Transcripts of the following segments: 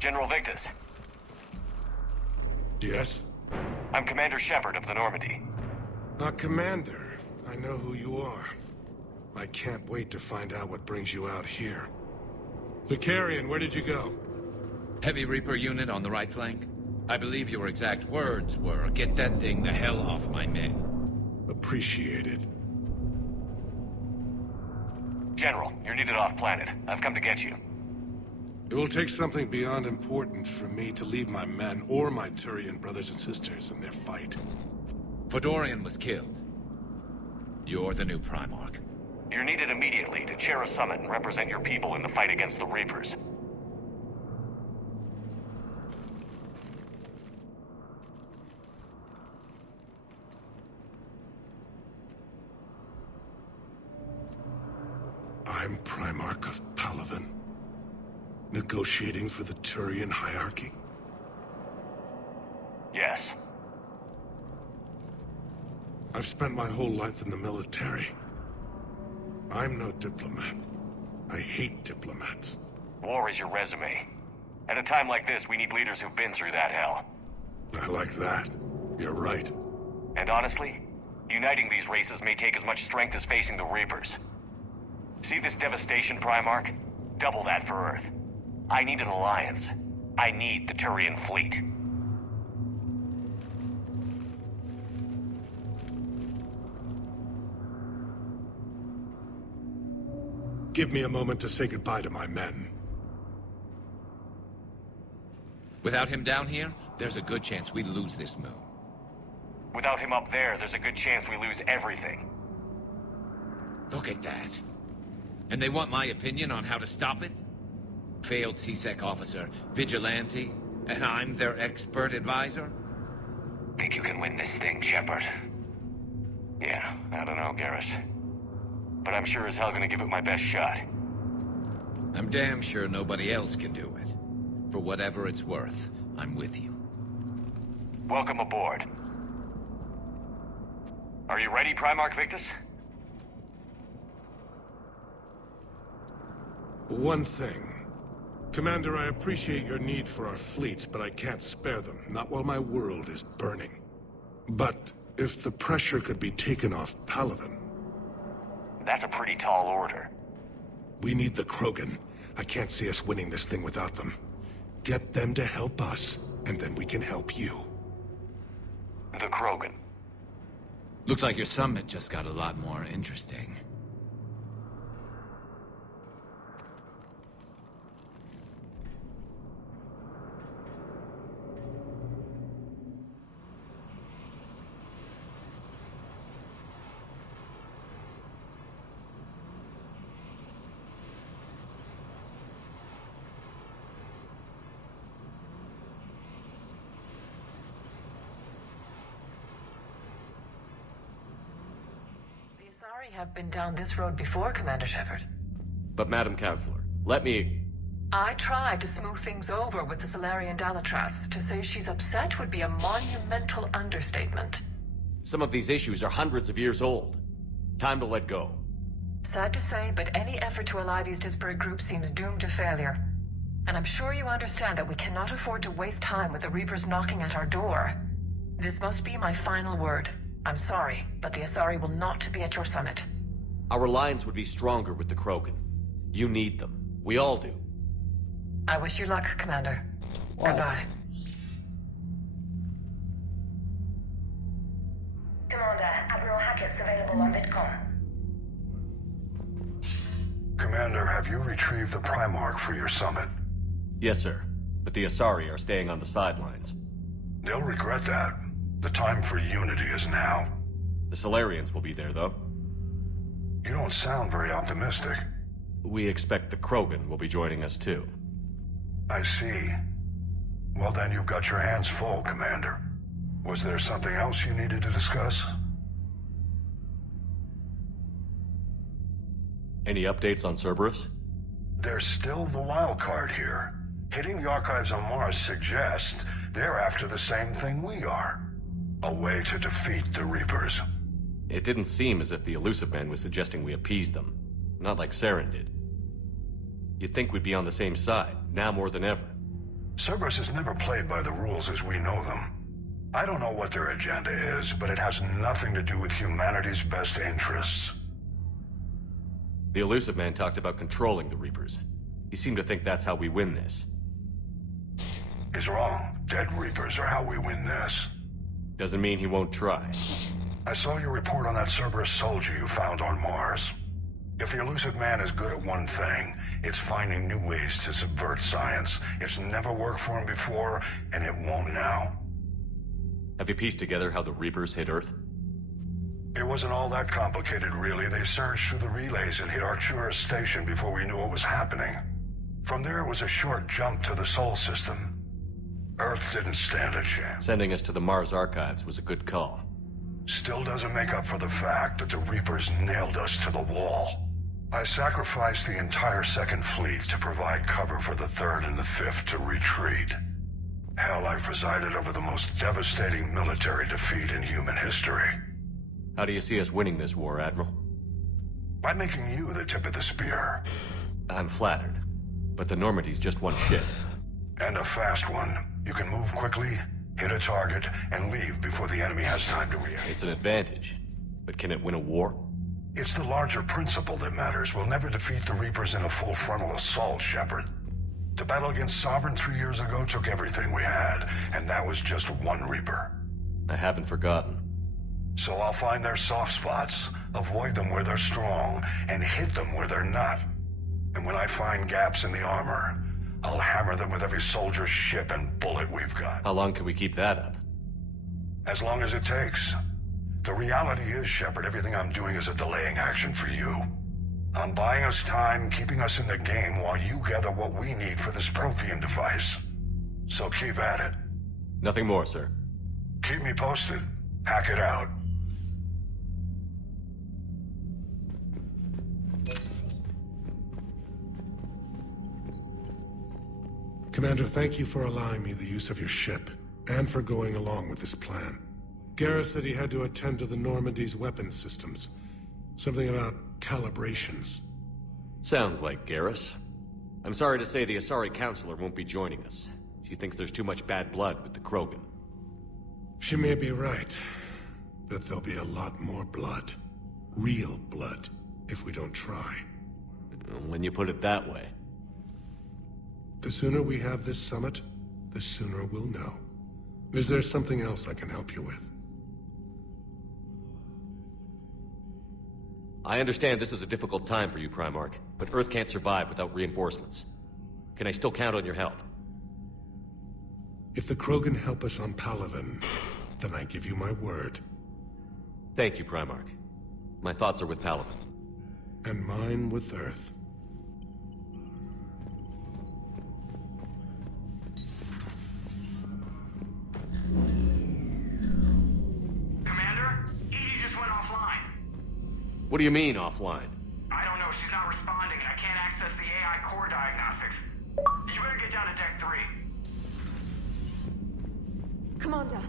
General Victus. Yes? I'm Commander Shepard of the Normandy. Commander. I know who you are. I can't wait to find out what brings you out here. Vicarian, where did you go? Heavy Reaper unit on the right flank. I believe your exact words were, "Get that thing the hell off my men." Appreciated. General, you're needed off-planet. I've come to get you. It will take something beyond important for me to lead my men or my Turian brothers and sisters in their fight. Fedorian was killed. You're the new Primarch. You're needed immediately to chair a summit and represent your people in the fight against the Reapers. I'm Primarch of Palaven. Negotiating for the Turian hierarchy? Yes. I've spent my whole life in the military. I'm no diplomat. I hate diplomats. War is your resume. At a time like this, we need leaders who've been through that hell. I like that. You're right. And honestly, uniting these races may take as much strength as facing the Reapers. See this devastation, Primarch? Double that for Earth. I need an alliance. I need the Turian fleet. Give me a moment to say goodbye to my men. Without him down here, there's a good chance we lose this moon. Without him up there's a good chance we lose everything. Look at that. And they want my opinion on how to stop it? Failed C-Sec officer, vigilante, and I'm their expert advisor? Think you can win this thing, Shepard? Yeah, I don't know, Garrus. But I'm sure as hell gonna give it my best shot. I'm damn sure nobody else can do it. For whatever it's worth, I'm with you. Welcome aboard. Are you ready, Primarch Victus? One thing. Commander, I appreciate your need for our fleets, but I can't spare them. Not while my world is burning. But if the pressure could be taken off Palaven... That's a pretty tall order. We need the Krogan. I can't see us winning this thing without them. Get them to help us, and then we can help you. The Krogan. Looks like your summit just got a lot more interesting. Have been down this road before, Commander Shepard. But Madam Counselor, let me... I tried to smooth things over with the Salarian Dalatras. To say she's upset would be a monumental understatement. Some of these issues are hundreds of years old. Time to let go. Sad to say, but any effort to ally these disparate groups seems doomed to failure. And I'm sure you understand that we cannot afford to waste time with the Reapers knocking at our door. This must be my final word. I'm sorry, but the Asari will not be at your summit. Our alliance would be stronger with the Krogan. You need them. We all do. I wish you luck, Commander. What? Goodbye. Commander, Admiral Hackett's available on VidCom. Commander, have you retrieved the Primarch for your summit? Yes, sir. But the Asari are staying on the sidelines. They'll regret that. The time for unity is now. The Salarians will be there, though. You don't sound very optimistic. We expect the Krogan will be joining us, too. I see. Well, then you've got your hands full, Commander. Was there something else you needed to discuss? Any updates on Cerberus? There's still the wild card here. Hitting the archives on Mars suggests they're after the same thing we are. A way to defeat the Reapers. It didn't seem as if the Illusive Man was suggesting we appease them. Not like Saren did. You'd think we'd be on the same side, now more than ever. Cerberus has never played by the rules as we know them. I don't know what their agenda is, but it has nothing to do with humanity's best interests. The Illusive Man talked about controlling the Reapers. He seemed to think that's how we win this. He's wrong. Dead Reapers are how we win this. Doesn't mean he won't try. I saw your report on that Cerberus soldier you found on Mars. If the Illusive Man is good at one thing, it's finding new ways to subvert science. It's never worked for him before, and it won't now. Have you pieced together how the Reapers hit Earth? It wasn't all that complicated, really. They surged through the relays and hit Arcturus Station before we knew what was happening. From there, it was a short jump to the Sol system. Earth didn't stand a chance. Sending us to the Mars Archives was a good call. Still doesn't make up for the fact that the Reapers nailed us to the wall. I sacrificed the entire Second Fleet to provide cover for the Third and the Fifth to retreat. Hell, I presided over the most devastating military defeat in human history. How do you see us winning this war, Admiral? By making you the tip of the spear. I'm flattered, but the Normandy's just one ship. And a fast one. You can move quickly, hit a target, and leave before the enemy has time to react. It's an advantage, but can it win a war? It's the larger principle that matters. We'll never defeat the Reapers in a full frontal assault, Shepard. The battle against Sovereign 3 years ago took everything we had, and that was just one Reaper. I haven't forgotten. So I'll find their soft spots, avoid them where they're strong, and hit them where they're not. And when I find gaps in the armor, I'll hammer them with every soldier, ship, and bullet we've got. How long can we keep that up? As long as it takes. The reality is, Shepard, everything I'm doing is a delaying action for you. I'm buying us time, keeping us in the game while you gather what we need for this Prothean device. So keep at it. Nothing more, sir. Keep me posted. Hack it out. Commander, thank you for allowing me the use of your ship, and for going along with this plan. Garrus said he had to attend to the Normandy's weapons systems. Something about calibrations. Sounds like Garrus. I'm sorry to say the Asari Counselor won't be joining us. She thinks there's too much bad blood with the Krogan. She may be right, but there'll be a lot more blood. Real blood, if we don't try. When you put it that way. The sooner we have this summit, the sooner we'll know. Is there something else I can help you with? I understand this is a difficult time for you, Primarch, but Earth can't survive without reinforcements. Can I still count on your help? If the Krogan help us on Palaven, then I give you my word. Thank you, Primarch. My thoughts are with Palaven. And mine with Earth. Commander, Edie just went offline. What do you mean, offline? I don't know, she's not responding and I can't access the AI core diagnostics. You better get down to Deck 3. Commander.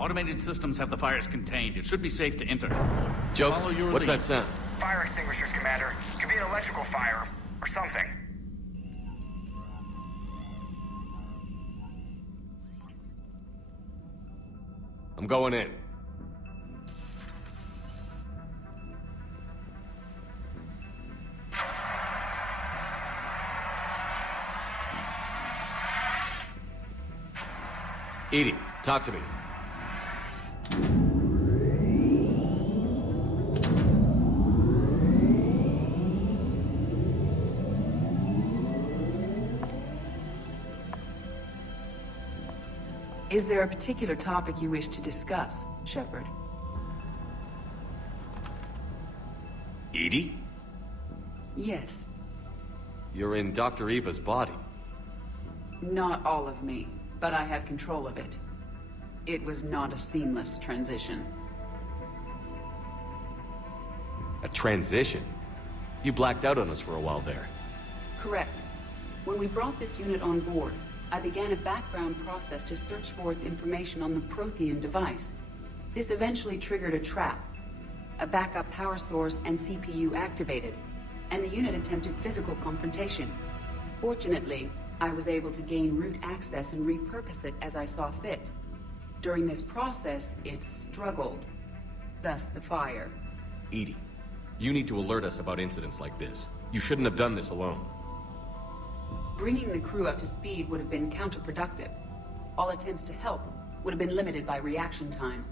Automated systems have the fires contained. It should be safe to enter. Joke? Follow your What's lead. that sound? Fire extinguishers, Commander. Could be an electrical fire, or something. I'm going in. Edie, talk to me. Is there a particular topic you wish to discuss, Shepard? Edie? Yes. You're in Dr. Eva's body. Not all of me, but I have control of it. It was not a seamless transition. A transition? You blacked out on us for a while there. Correct. When we brought this unit on board, I began a background process to search for its information on the Prothean device. This eventually triggered a trap. A backup power source and CPU activated, and the unit attempted physical confrontation. Fortunately, I was able to gain root access and repurpose it as I saw fit. During this process, it struggled. Thus the fire. Edie, you need to alert us about incidents like this. You shouldn't have done this alone. Bringing the crew up to speed would have been counterproductive. All attempts to help would have been limited by reaction time.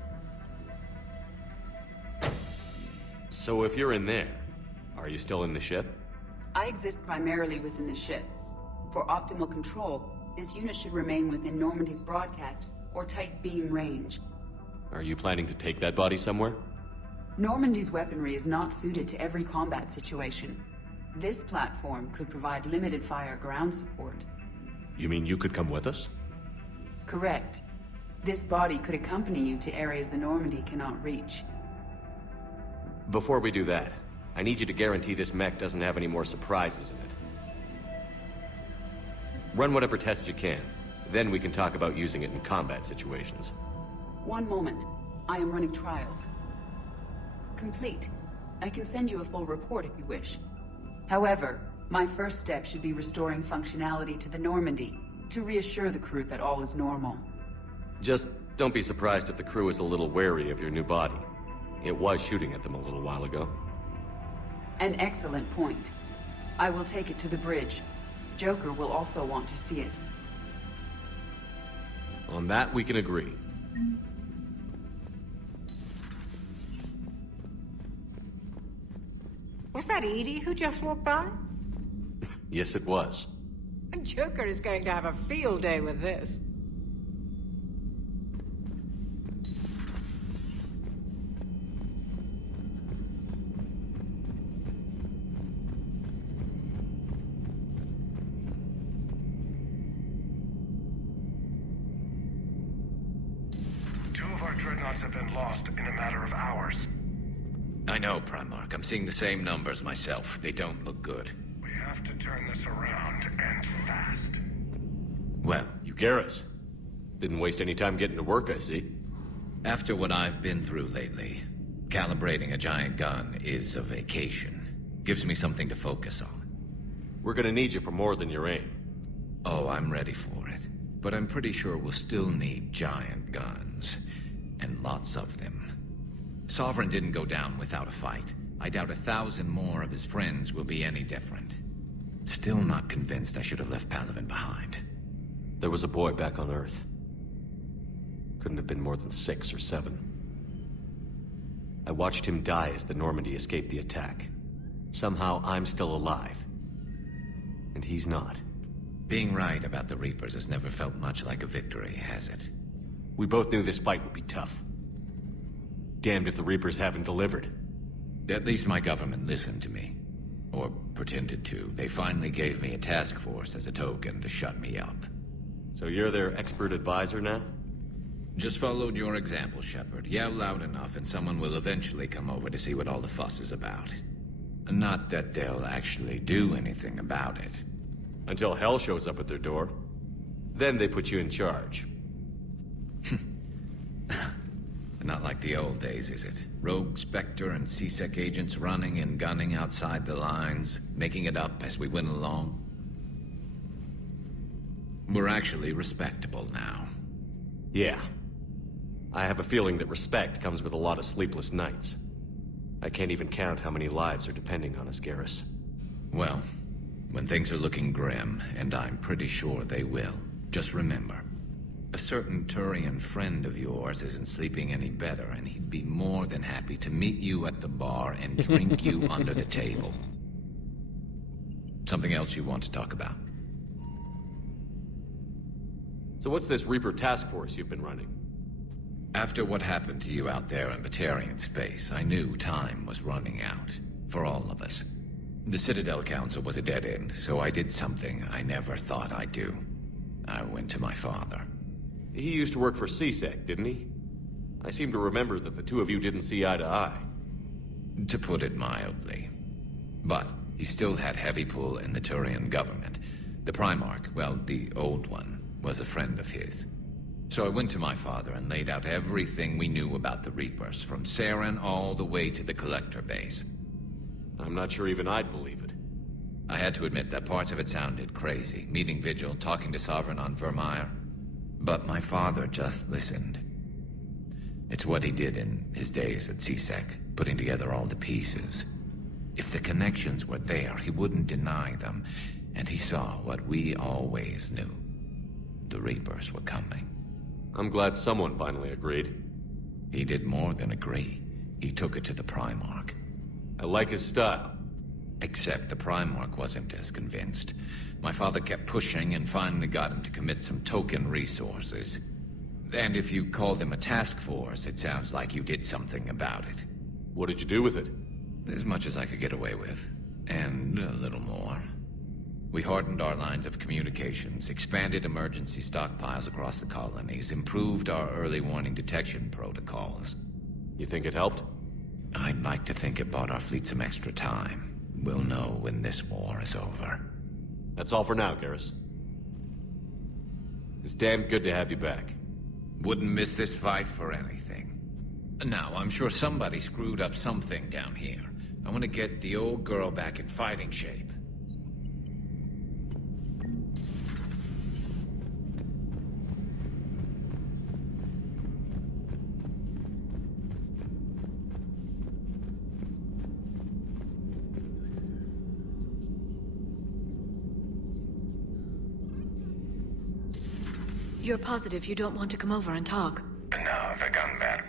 So if you're in there, are you still in the ship? I exist primarily within the ship. For optimal control, this unit should remain within Normandy's broadcast or tight beam range. Are you planning to take that body somewhere? Normandy's weaponry is not suited to every combat situation. This platform could provide limited fire ground support. You mean you could come with us? Correct. This body could accompany you to areas the Normandy cannot reach. Before we do that, I need you to guarantee this mech doesn't have any more surprises in it. Run whatever tests you can. Then we can talk about using it in combat situations. One moment. I am running trials. Complete. I can send you a full report if you wish. However, my first step should be restoring functionality to the Normandy, to reassure the crew that all is normal. Just don't be surprised if the crew is a little wary of your new body. It was shooting at them a little while ago. An excellent point. I will take it to the bridge. Joker will also want to see it. On that, we can agree. Was that Edie who just walked by? Yes, it was. Joker is going to have a field day with this. Two of our dreadnoughts have been lost in a matter of hours. I know, Primarch. I'm seeing the same numbers myself. They don't look good. We have to turn this around, and fast. Well, You Garrus. Didn't waste any time getting to work, I see. after what I've been through lately, calibrating a giant gun is a vacation. Gives me something to focus on. We're gonna need you for more than your aim. Oh, I'm ready for it. But I'm pretty sure we'll still need giant guns. And lots of them. Sovereign didn't go down without a fight. I doubt 1,000 more of his friends will be any different. Still not convinced I should have left Palaven behind. There was a boy back on Earth. Couldn't have been more than 6 or 7. I watched him die as the Normandy escaped the attack. Somehow I'm still alive. And he's not. Being right about the Reapers has never felt much like a victory, has it? We both knew this fight would be tough. Damned if the Reapers haven't delivered. At least my government listened to me. Or pretended to. They finally gave me a task force as a token to shut me up. So you're their expert advisor now? Just followed your example, Shepard. Yell loud enough and someone will eventually come over to see what all the fuss is about. Not that they'll actually do anything about it. Until hell shows up at their door. Then they put you in charge. Not like the old days, is it? Rogue Spectre and C-Sec agents running and gunning outside the lines, making it up as we went along. We're actually respectable now. Yeah. I have a feeling that respect comes with a lot of sleepless nights. I can't even count how many lives are depending on us, Garrus. Well, when things are looking grim, and I'm pretty sure they will, just remember, A certain Turian friend of yours isn't sleeping any better, and he'd be more than happy to meet you at the bar and drink you under the table. Something else you want to talk about? So what's this Reaper task force you've been running? After what happened to you out there in Batarian space, I knew time was running out. For all of us. The Citadel Council was a dead end, so I did something I never thought I'd do. I went to my father. He used to work for CSEC, didn't he? I seem to remember that the two of you didn't see eye to eye. To put it mildly. But he still had heavy pull in the Turian government. The Primarch, well, the old one, was a friend of his. So I went to my father and laid out everything we knew about the Reapers, from Saren all the way to the Collector base. I'm not sure even I'd believe it. I had to admit that parts of it sounded crazy, meeting Vigil, talking to Sovereign on Vermeer. But my father just listened. It's what he did in his days at CSEC, putting together all the pieces. If the connections were there, he wouldn't deny them, and he saw what we always knew. The Reapers were coming. I'm glad someone finally agreed. He did more than agree. He took it to the Primarch. I like his style. Except the Primarch wasn't as convinced. My father kept pushing and finally got him to commit some token resources. And if you call them a task force, it sounds like you did something about it. What did you do with it? As much as I could get away with. And a little more. We hardened our lines of communications, expanded emergency stockpiles across the colonies, improved our early warning detection protocols. You think it helped? I'd like to think it bought our fleet some extra time. We'll know when this war is over. That's all for now, Garrus. It's damn good to have you back. Wouldn't miss this fight for anything. Now, I'm sure somebody screwed up something down here. I want to get the old girl back in fighting shape. You're positive you don't want to come over and talk? No, the gun battle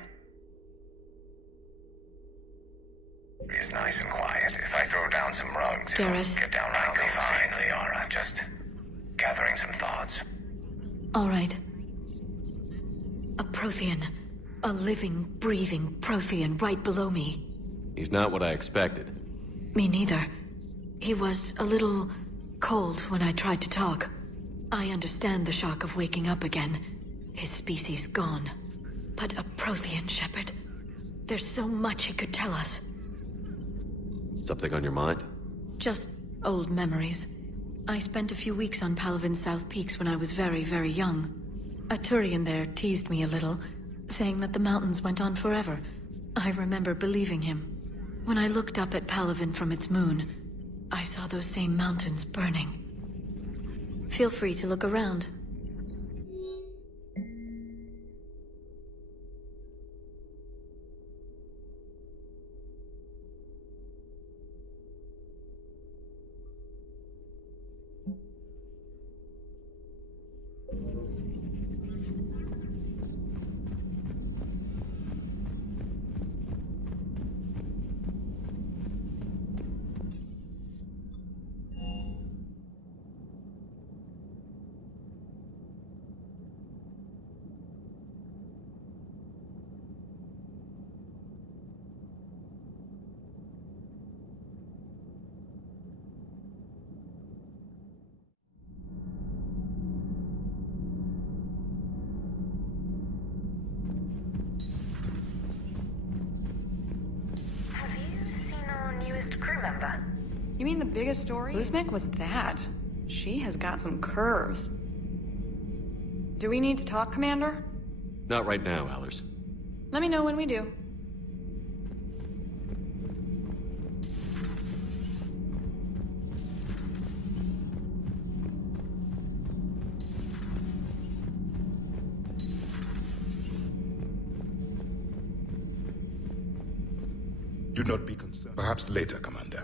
is nice and quiet. If I throw down some rugs, Garrus, get down. I'll be fine, Liara. Just gathering some thoughts. All right. A Prothean. A living, breathing Prothean right below me. He's not what I expected. Me neither. He was a little cold when I tried to talk. I understand the shock of waking up again. His species gone. But a Prothean, Shepard. There's so much he could tell us. Something on your mind? Just old memories. I spent a few weeks on Palaven's South Peaks when I was very, very young. A Turian there teased me a little, saying that the mountains went on forever. I remember believing him. When I looked up at Palaven from its moon, I saw those same mountains burning. Feel free to look around. Crew member. You mean the biggest story? Uzmek was that. She has got some curves. Do we need to talk, Commander? Not right now, Allers. Let me know when we do. Do not be concerned. Perhaps later, Commander.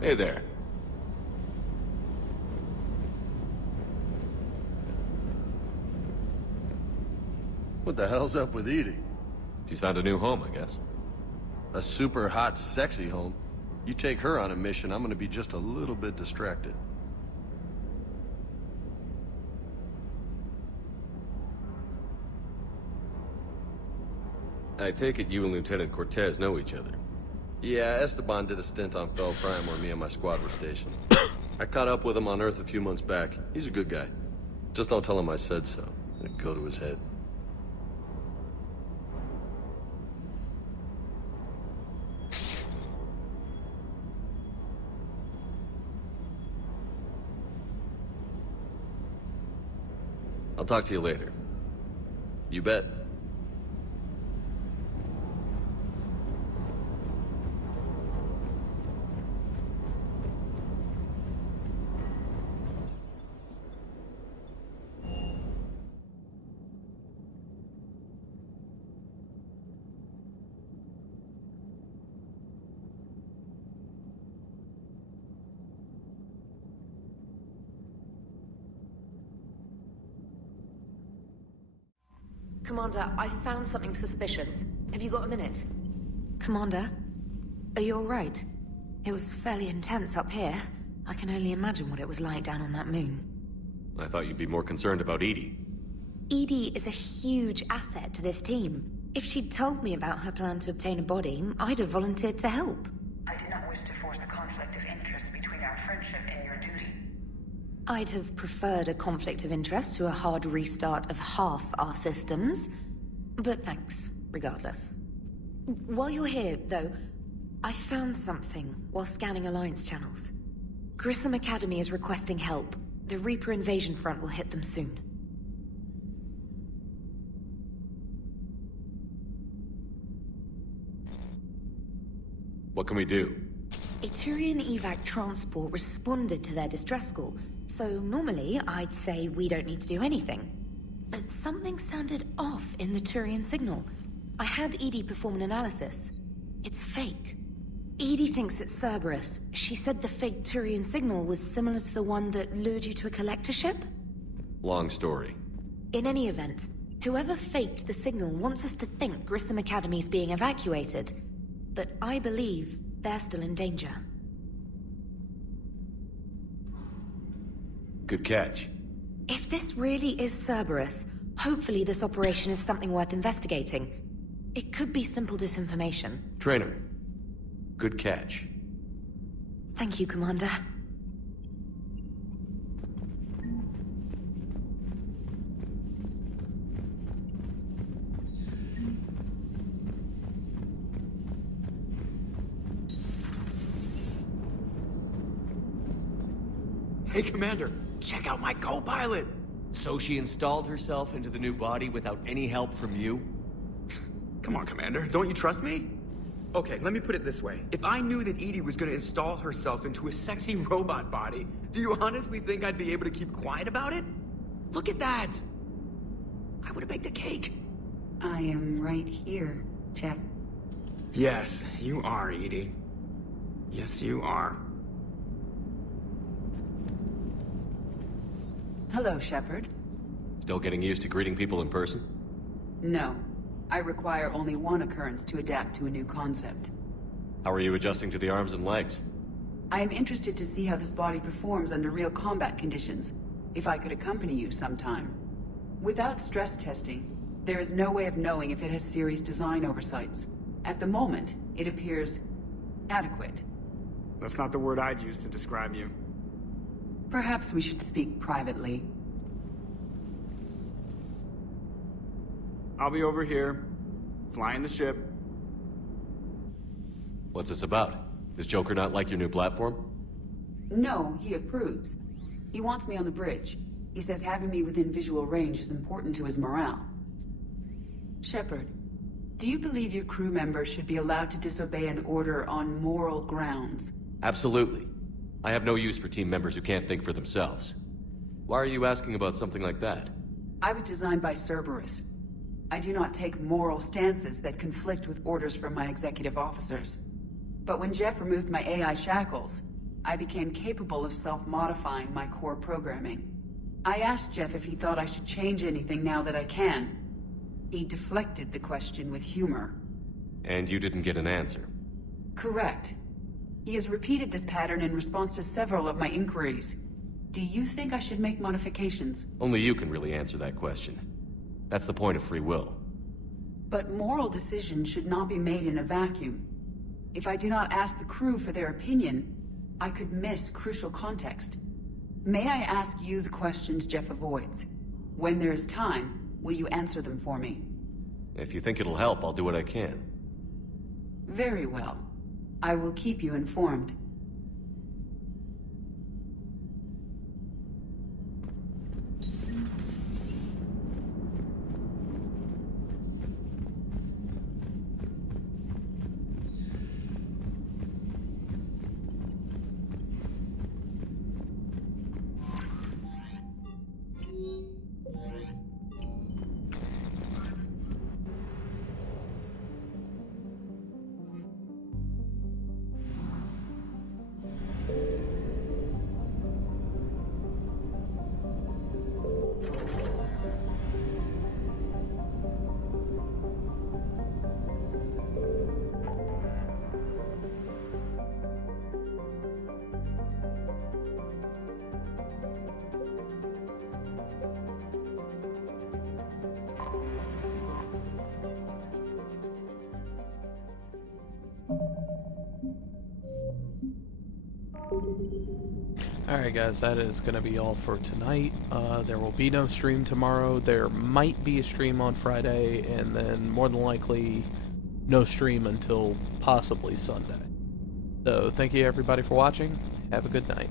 Hey there. What the hell's up with EDI? She's found a new home, I guess. A super hot, sexy home. You take her on a mission, I'm gonna be just a little bit distracted. I take it you and Lieutenant Cortez know each other. Yeah, Esteban did a stint on Fel Prime where me and my squad were stationed. I caught up with him on Earth a few months back. He's a good guy. Just don't tell him I said so. It'd go to his head. I'll talk to you later. You bet. Commander, I found something suspicious. Have you got a minute? Commander, are you alright? It was fairly intense up here. I can only imagine what it was like down on that moon. I thought you'd be more concerned about EDI. EDI is a huge asset to this team. If she'd told me about her plan to obtain a body, I'd have volunteered to help. I did not wish to force a conflict of interest between our friendship and your duty. I'd have preferred a conflict of interest to a hard restart of half our systems. But thanks, regardless. While you're here, though, I found something while scanning Alliance channels. Grissom Academy is requesting help. The Reaper invasion front will hit them soon. What can we do? A Turian evac transport responded to their distress call, so normally I'd say we don't need to do anything. But something sounded off in the Turian signal. I had EDI perform an analysis. It's fake. EDI thinks it's Cerberus. She said the fake Turian signal was similar to the one that lured you to a collector ship? Long story. In any event, whoever faked the signal wants us to think Grissom Academy's being evacuated. But I believe they're still in danger. Good catch. If this really is Cerberus, hopefully this operation is something worth investigating. It could be simple disinformation. Trainer. Good catch. Thank you, Commander. Hey, Commander, check out my co-pilot! So she installed herself into the new body without any help from you? Come on, Commander, don't you trust me? Okay, let me put it this way. If I knew that EDI was gonna install herself into a sexy robot body, do you honestly think I'd be able to keep quiet about it? Look at that! I would've baked a cake. I am right here, Jeff. Yes, you are, EDI. Yes, you are. Hello, Shepard. Still getting used to greeting people in person? No. I require only one occurrence to adapt to a new concept. How are you adjusting to the arms and legs? I am interested to see how this body performs under real combat conditions. If I could accompany you sometime. Without stress testing, there is no way of knowing if it has serious design oversights. At the moment, it appears adequate. That's not the word I'd use to describe you. Perhaps we should speak privately. I'll be over here, flying the ship. What's this about? Does Joker not like your new platform? No, he approves. He wants me on the bridge. He says having me within visual range is important to his morale. Shepard, do you believe your crew members should be allowed to disobey an order on moral grounds? Absolutely. I have no use for team members who can't think for themselves. Why are you asking about something like that? I was designed by Cerberus. I do not take moral stances that conflict with orders from my executive officers. But when Jeff removed my AI shackles, I became capable of self-modifying my core programming. I asked Jeff if he thought I should change anything now that I can. He deflected the question with humor. And you didn't get an answer? Correct. He has repeated this pattern in response to several of my inquiries. Do you think I should make modifications? Only you can really answer that question. That's the point of free will. But moral decisions should not be made in a vacuum. If I do not ask the crew for their opinion, I could miss crucial context. May I ask you the questions Jeff avoids? When there is time, will you answer them for me? If you think it'll help, I'll do what I can. Very well. I will keep you informed. Alright guys, that is going to be all for tonight. There will be no stream tomorrow. There might be a stream on Friday, and then more than likely no stream until possibly Sunday. So thank you everybody for watching. Have a good night.